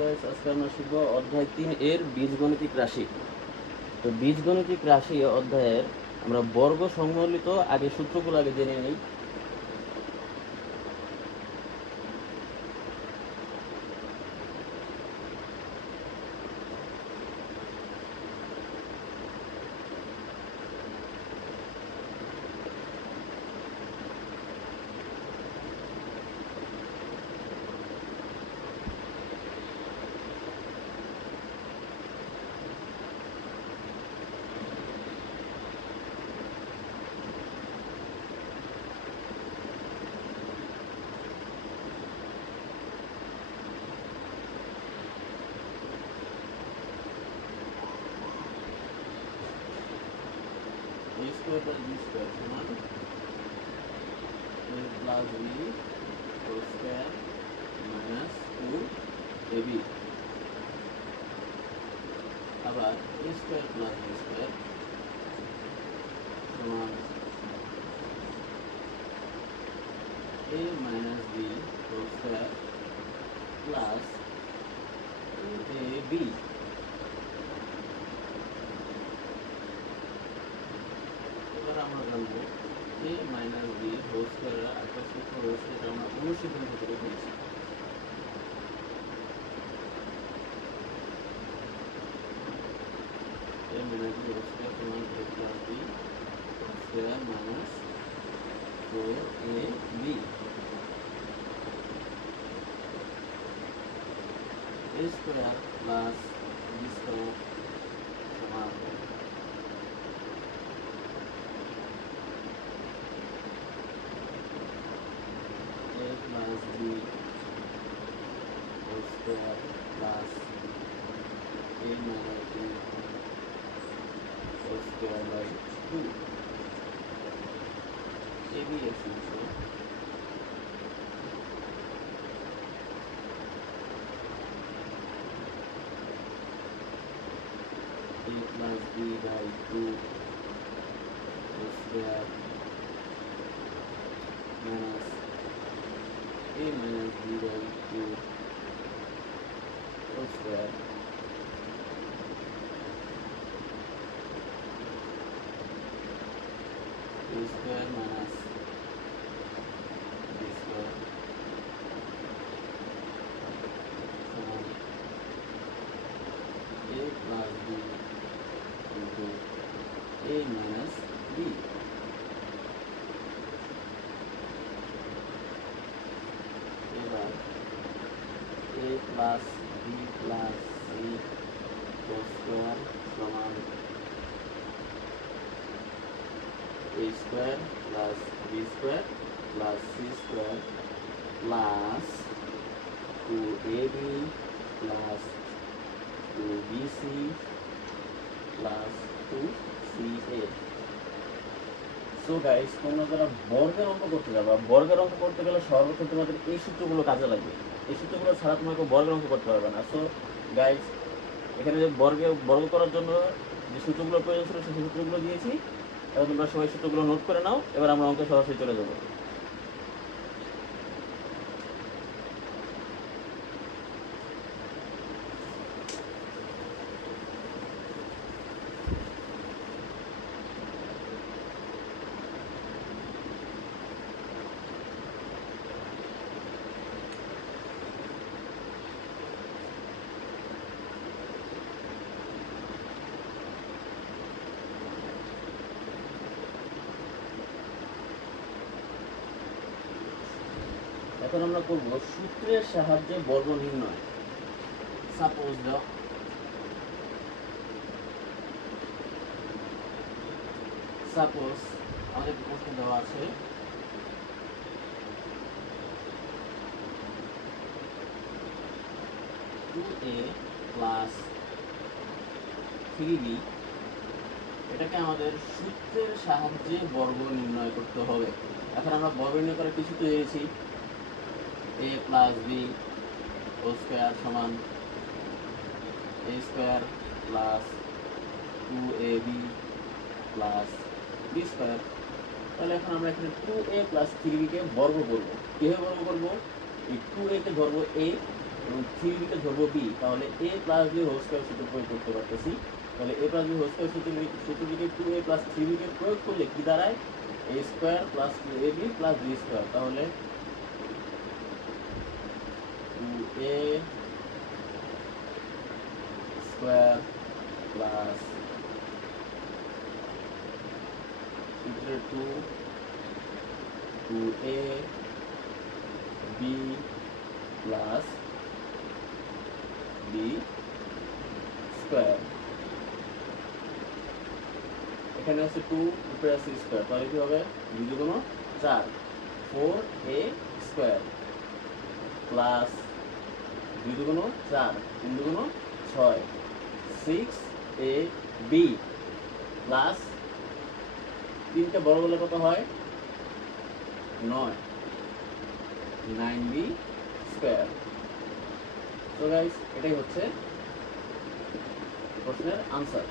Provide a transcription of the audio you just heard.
Guys, আজকে আমরা শিখব অধ্যায় 3 এর বীজগণিতিক রাশি। তো বীজগণিতিক রাশি অধ্যায়ের আমরা বর্গ সম্বলিত আগে সূত্রগুলো আগে জেনে নিই। a square plus b square সমান a plus b whole square minus 2ab। আবার a square plus b square সমান a minus b whole square plus 2ab। আমরা জানবো a মাইনাস b হোল স্কয়ারের একটা সূত্র রয়েছে, যেটা আমরা অনুশীলন থেকে পেয়েছি। a minus b whole square সমান a plus b square minus 4ab। a square plus b square সমান plus b whole square plus a minus b whole square by 2। ab এর সূত্র a plus b by 2 whole square minus a minus b by 2 whole square a square minus b square সমান a plus b into a minus b। এবার a plus b plus c whole square সমান a square plus b square plus c square plus 2ab plus 2bc plus 2ca। So guys, তোমরা যারা বর্গের অঙ্ক করতে যাবে, বর্গের অঙ্ক করতে গেলে সর্বপ্রথম তোমাদের এই সূত্রগুলো কাজে লাগবে। এই সূত্রগুলো ছাড়া তোমাকে বর্গের অঙ্ক করতে পারবে না। সো গাইস, এখানে যে বর্গ করার জন্য যে সূত্রগুলো প্রয়োজন ছিল সেই সূত্রগুলো দিয়েছি। এবার তোমরা সবাই সূত্রগুলো নোট করে নাও। এবার আমরা অঙ্কে সরাসরি চলে যাবো। এখন আমরা করব সূত্রের সাহায্যে বর্গ নির্ণয়। সাপোজ দাও আমাদের প্রশ্ন দেওয়া আছে a plus 3b, এটাকে আমাদের সূত্রের সাহায্যে বর্গ নির্ণয় করতে হবে। এখন আমরা বর্গ নির্ণয় করার কিছু তো জেনেছি, a plus b whole square সমান a square plus 2ab plus b square। তাহলে এখন আমরা এখানে 2a plus 3b কে বর্গ করব। কিভাবে বর্গ করব? এই 2a কে ধরবো a এবং 3b-কে ধরবো b, তাহলে a plus b whole square সূত্র প্রয়োগ করতে পারতেছি। তাহলে a plus b whole square সূত্রটিকে 2a প্লাস 3b-কে প্রয়োগ করলে কি দাঁড়ায়? a square plus 2ab plus b square. তাহলে 2a স্কয়ার প্লাস সূত্রের 2a b plus b square. এখানে আছে 2, উপরে আছে স্কয়ার, তাহলে কি হবে? 2 দুগুণ 4, 4a স্কয়ার প্লাস 2 দুগুণ 4, 3 দুগুণ 6, 6ab প্লাস 3টা বড় বলে কত হয়? 9, 9b স্কয়ার। তো গাইস, এটাই হচ্ছে প্রশ্নের আনসার।